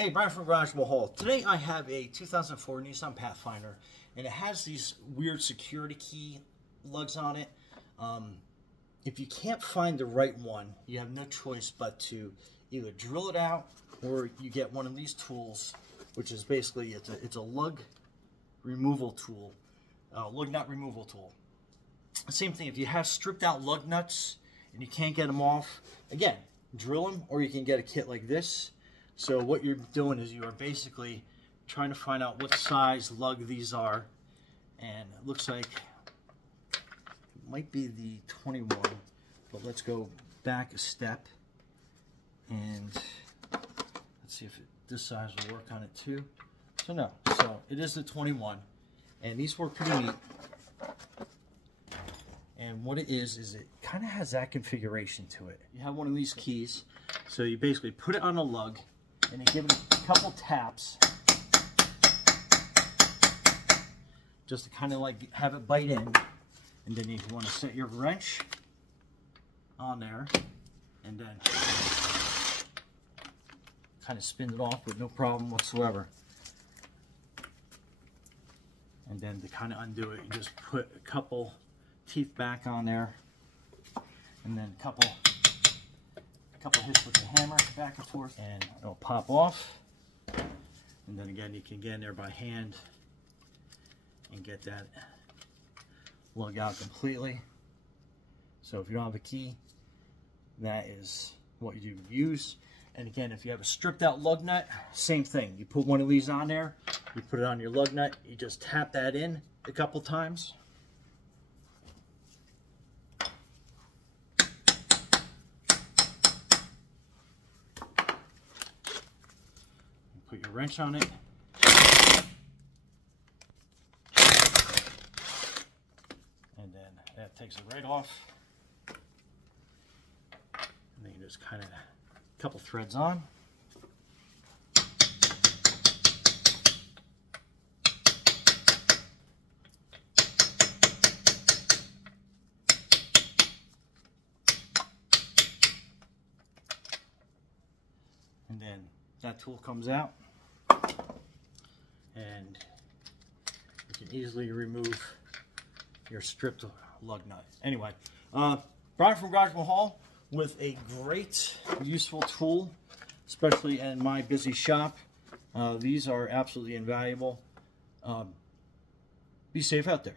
Hey, Brian from Garage Mahal. Today I have a 2004 Nissan Pathfinder, and it has these weird security key lugs on it. If you can't find the right one, you have no choice but to either drill it out, or you get one of these tools, which is basically it's a lug removal tool, lug nut removal tool. Same thing, if you have stripped out lug nuts and you can't get them off, again, drill them, or you can get a kit like this. So what you're doing is you are basically trying to find out what size lug these are, and it looks like it might be the 21, but let's go back a step and let's see if this size will work on it too. So no, so it is the 21, and these work pretty neat. And what it is it kind of has that configuration to it. You have one of these keys, so you basically put it on a lug and you give it a couple taps just to kind of like have it bite in. And then you want to set your wrench on there and then kind of spin it off with no problem whatsoever. And then to kind of undo it, you just put a couple teeth back on there, and then a couple hits with the hammer back and forth, and it'll pop off. And then again, you can get in there by hand and get that lug out completely. So if you don't have a key, that is what you use. And again, if you have a stripped out lug nut, same thing. You put one of these on there, you put it on your lug nut, you just tap that in a couple times. Put your wrench on it. And then that takes it right off. And then you just kind of, a couple threads on. And then that tool comes out, and you can easily remove your stripped lug nut. Anyway, Brian from Garage Mahal with a great, useful tool, especially in my busy shop. These are absolutely invaluable. Be safe out there.